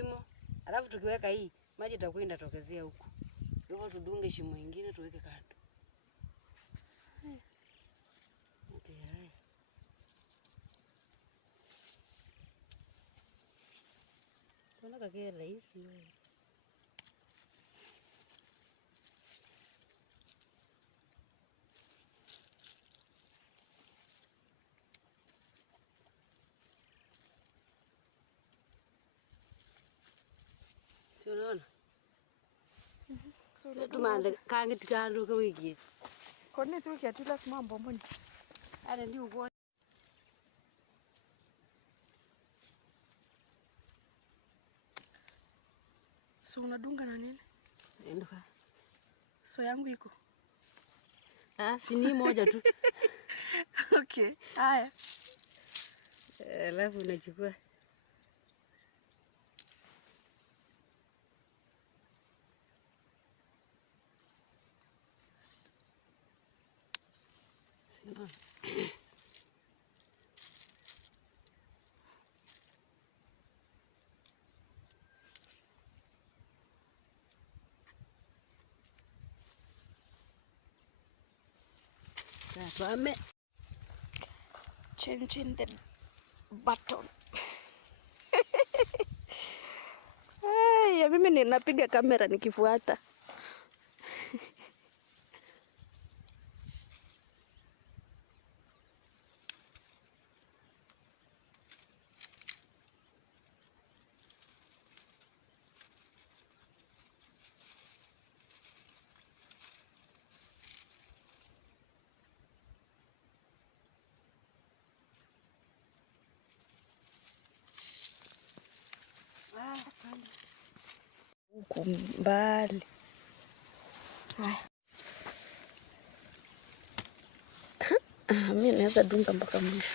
shimo. Alafu tukiweka hii, maji itakuwa inatokezea huko. Hivyo tudunge shimo ingine tuweke kando. Okay. Kuna kake rahisi wewe. Unaona? Tumande kange tikalo kwa wiki. Kone tu kiatula mambo mbona? Ale ndio uko. So unadunga na nini? Ndoka. So yangu iko. Si ni moja tu. Okay. Haya. Alafu unachukua. Tuame Changing the button. Ay, mimi ninapiga kamera nikifuata. Huku mbali. Mimi naweza dunga mpaka mwisho.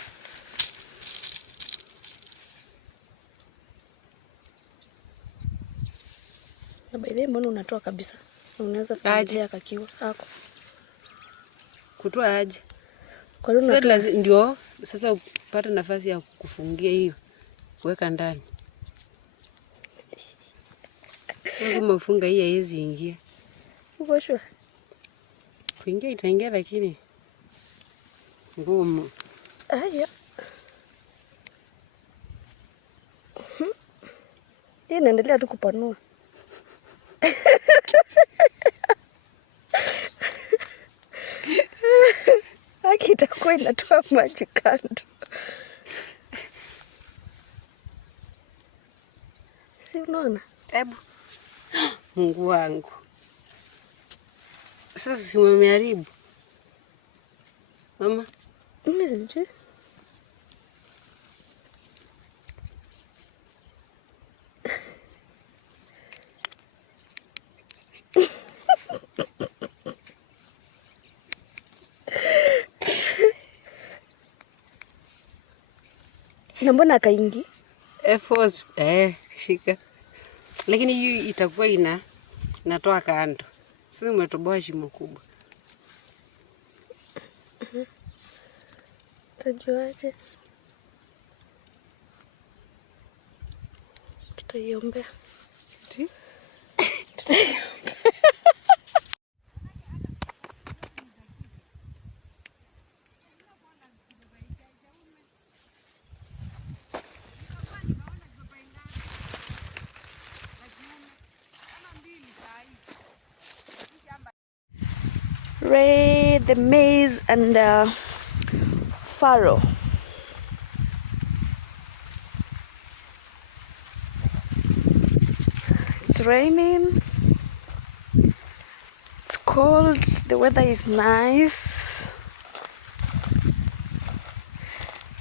Na baadaye mbona unatoa kabisa? Unaweza fanyia kakiwa hako. Kutoa aje? Kwa nini ndio sasa upate nafasi ya kufungia hiyo. Kuweka ndani. Kama ufunga hii haiwezi ingia. Uko sure? Kuingia itaingia lakini ngumu. Haya. Hii inaendelea tu kupanua. Haki itakuwa inatoa maji kando. Si unaona? Hebu. Mungu wangu. Sasa si umeharibu. Mama. Mimi sijui. Na mbona kaingi? Force shika. Lakini hiyo itakuwa inatoa kando. Sasa umetoboa shimo kubwa. Tajuaje? Tutaiombea. Ray, the maize and farrow. It's raining. It's cold. The weather is nice.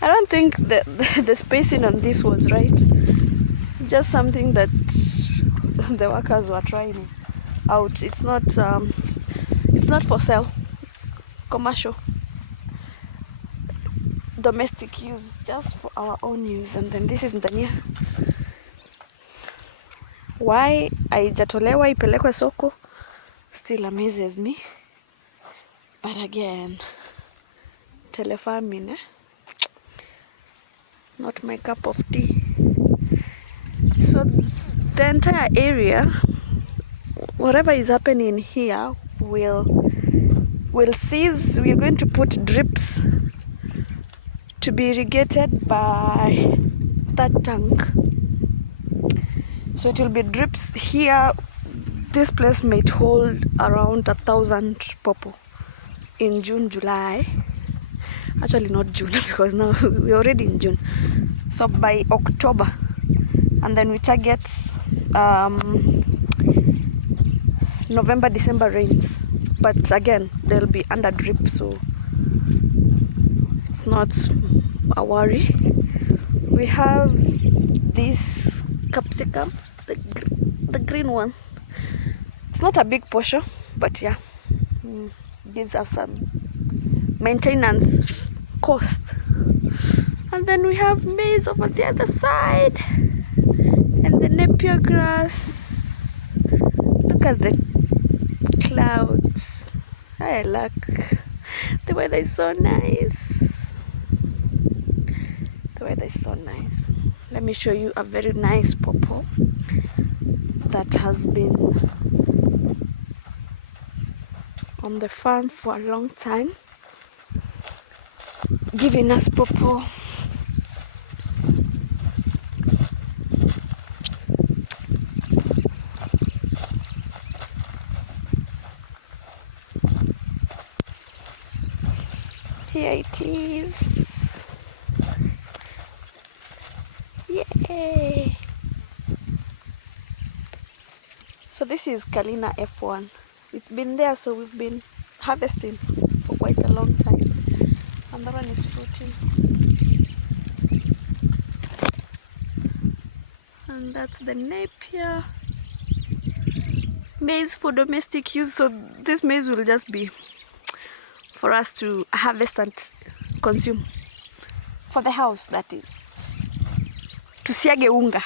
I don't think the spacing on this was right. Just something that the workers were trying out. It's not for sale. Commercial. Domestic use, just for our own use. And then this is ndania. Why haijatolewa ipelekwe soko still amazes me. But again, telefarming, not my cup of tea. So the entire area, whatever is happening here will cease. We are going to put drips to be irrigated by that tank. So it will be drips here. This place might hold around 1,000 pawpaw in June, July. Actually not June, because now we're already in June. So by October, and then we target November, December rains. But again, they'll be under drip, so it's not a worry. We have these capsicums, the green one. It's not a big portion, but yeah, gives us some maintenance cost. And then we have maize over the other side, and the napier grass. Look at the clouds. I like the weather is so nice. The weather is so nice. Let me show you a very nice pawpaw that has been on the farm for a long time, giving us pawpaw. Here it is. Yay! So this is Kalina F1. It's been there, so we've been harvesting for quite a long time. And that one is fruiting. And that's the napier. Maize for domestic use. So this maize will just be for us to harvest and consume. For the house, that is. Tusiage unga.